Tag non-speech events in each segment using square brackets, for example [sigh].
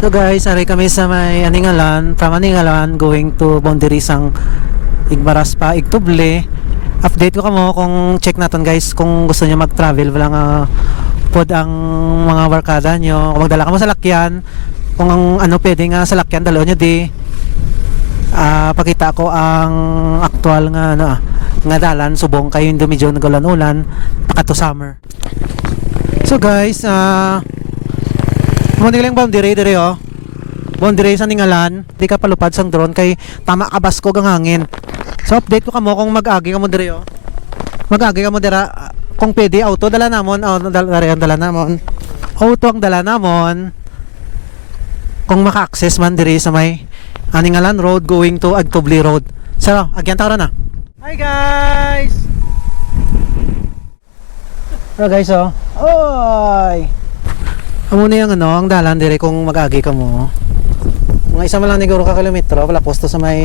So guys, ari kami sa may Aningalan, from Aningalan going to boundaries ang Igmaras pa, Igtuble. Update ko kamo kung check naton guys kung gusto niyo mag-travel wala nga pod ang mga barkada nyo. Kung magdala ka mo sa lakyan kung ang ano pwede nga sa lakyan dalo nyo di ah pakita ko ang aktual nga ano ah, nga dalan. Subong kayo yung medyo nagalan-ulan pakato summer. So guys ah mo nilang boundary dire oh boundary sa ningalan di ka palupad sang drone kay tama ka basko gang hangin so update ko kamo kung mag-agi ka mo dire oh mag-agi ka mo dira ah, kung pwede auto dala namon oh, dala, dala, dala namon auto ang dala namon kung maka-access man diri sa may Aningalan Road going to Agtubli Road. So, agyan ta na. Hi guys. Hello guys oh. Oy. Amo na yung ano, ang dalan dire kung mag-agi ka mo. Mga isa man lang niguro ka kilometro, wala posto sa may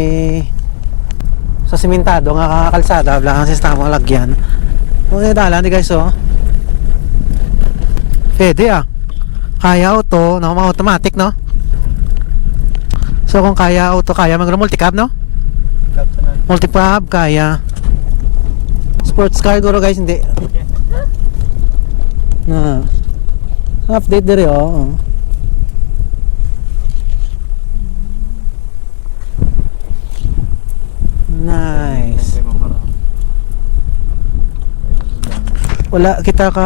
sa simentado nga kalsada, wala ang sistema lagyan. Amo na yung dalan di guys oh. Pwede ah. Kaya auto, no, mga automatic no. So kung kaya auto kaya mag multicab no? Multicab kaya. Sports car guro guys hindi. Na. [laughs] Update dire oh. Nice. Wala kita ka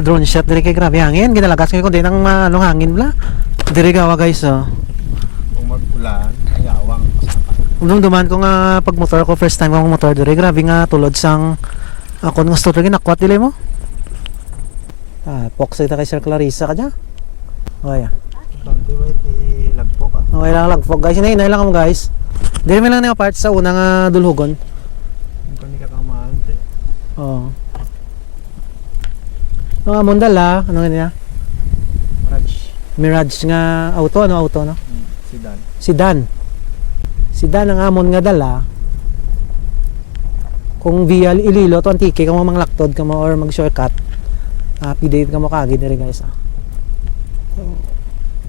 drone shot dire kay grabe hangin. Ginalagas kay kundi nang ano hangin bla. Dire gawa guys oh. Kung mag-ulan, ayawang. Dumduman ko nga pag motor ko first time ako motor dire grabe nga tulod sang ako nga store ginakwat dili mo. Ah, pox ita kay Sir Clarissa ka dya. Okay. Bante ba iti lagpo ka? Okay lang lagfog guys. Hinay lang mo guys. Dili man lang nga parts sa unang nga dulhugon. Kung kani ka kamante. Oo. Mga mundala, ano nga niya? Maraj. Mirage nga auto, ano auto, no? Hmm. Sidan. Sedan. Sedan ang amon nga dala. Kung via Ililo, to antike ka mo manglaktod ka mo or mag shortcut. Happy date ka mo kagi diri guys. Ah.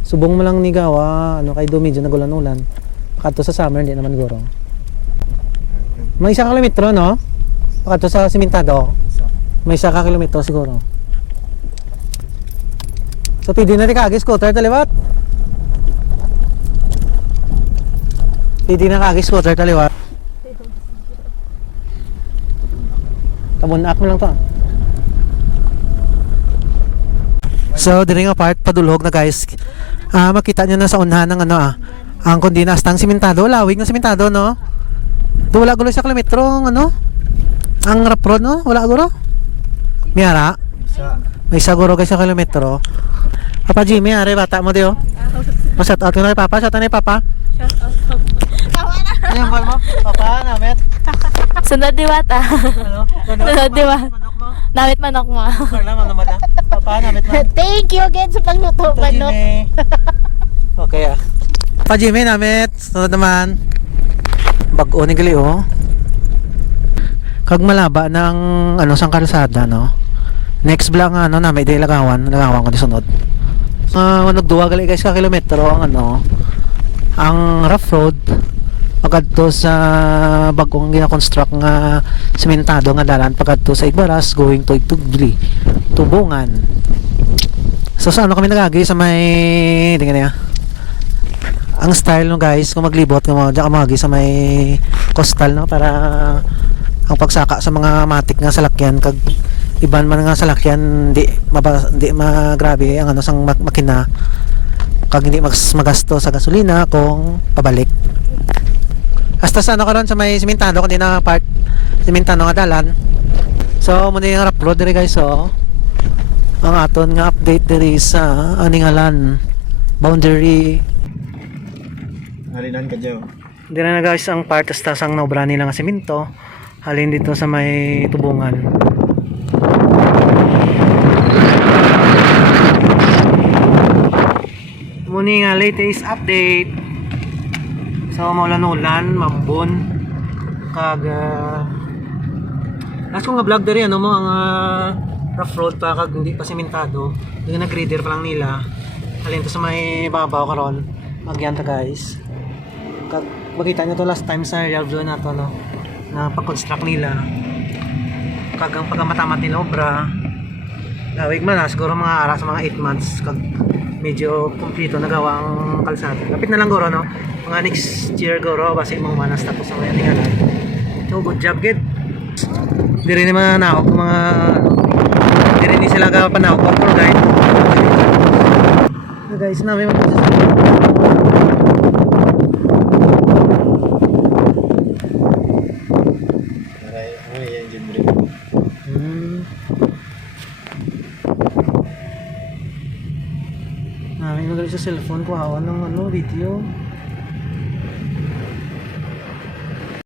Subong mo lang ni gawa, ano kay do medyo nagulan-ulan. Kadto sa summer hindi naman guro. May isang kilometro no? Kadto sa simentado. Isa. May isa ka kilometro siguro. So pwede na rin kagi scooter taliwat. Pwede na kagi scooter taliwat. Tabunak mo lang to. So diri nga part padulhog na guys. Ah makita niyo na sa unahan ng ano ah. Ang kundinas tang simentado, lawig ng simentado no. Do wala gulo sa kilometro ang ano. Ang road no, wala gulo. Miyara. Isa. May saguro guys sa kilometro. Papa Jimmy, are bata mo diyo. Masat out ko na kay Papa, shout out na kay Papa. Ano yung call mo? Papa, namet. Sunod diwata. Ano? Sunod diwa. Manok mo? Namit manok mo. Namet mo. [laughs] Thank you again sa pagluto Papa Jimmy. [laughs] Okay ah. Papa Jimmy, namet. Sunod naman. Bago ni gali oh. Kag malaba ng ano sang kalsada no. Next vlog nga ano na may day lagawan, lagawan ko di sunod. Uh, nagduwa gali guys ka kilometro ang ano ang rough road pagkadto sa bagong gina-construct nga sementado nga dalan pagkadto sa Igbaras going to Itugli Tubungan. So sa ano kami nagagi? Sa may tingnan niya. Ang style no guys kung maglibot diyan ka magagi sa may coastal no para ang pagsaka sa mga matik nga salakyan kag iban man nga salakyan di mabas, di magrabe ang ano sang mak- makina. Kag hindi mas magasto sa gasolina kung pabalik hasta sa ano karon sa may simentado kundi na part simentado nga dalan. So muna yung rough road diri guys so ang aton nga update diri sa Aningalan. Boundary. Halinan ka dyan. Hindi na guys ang part tas ang naubra nila nga semento halin dito sa may tubungan. Muni nga latest update so maulan-ulan mambon kag uh, Last ko nga vlog diri ano mo ang ah, rough road pa kag hindi pa sementado. Yung nag-grader pa lang nila. Alin to sa may babaw karon. Magyan ta guys. Kag makita nyo to last time sa real view na to no. Na pag-construct nila. Kagang pagkamatamat nila obra. Gawig man na siguro mga ara sa mga 8 months kag medyo kumplito na gawa ang kalsada. Lapit na lang goro no. Mga next year goro basi mo manas tapos ang mga tingalan. So good job kid. Di rin naman naok ng mga ano, di rin sila ka panahok of tour guide. Guys, na may mga Aray, ano yung engine brake? Hmm. Ah, may magaling sa cellphone ko hawa ng ano, video.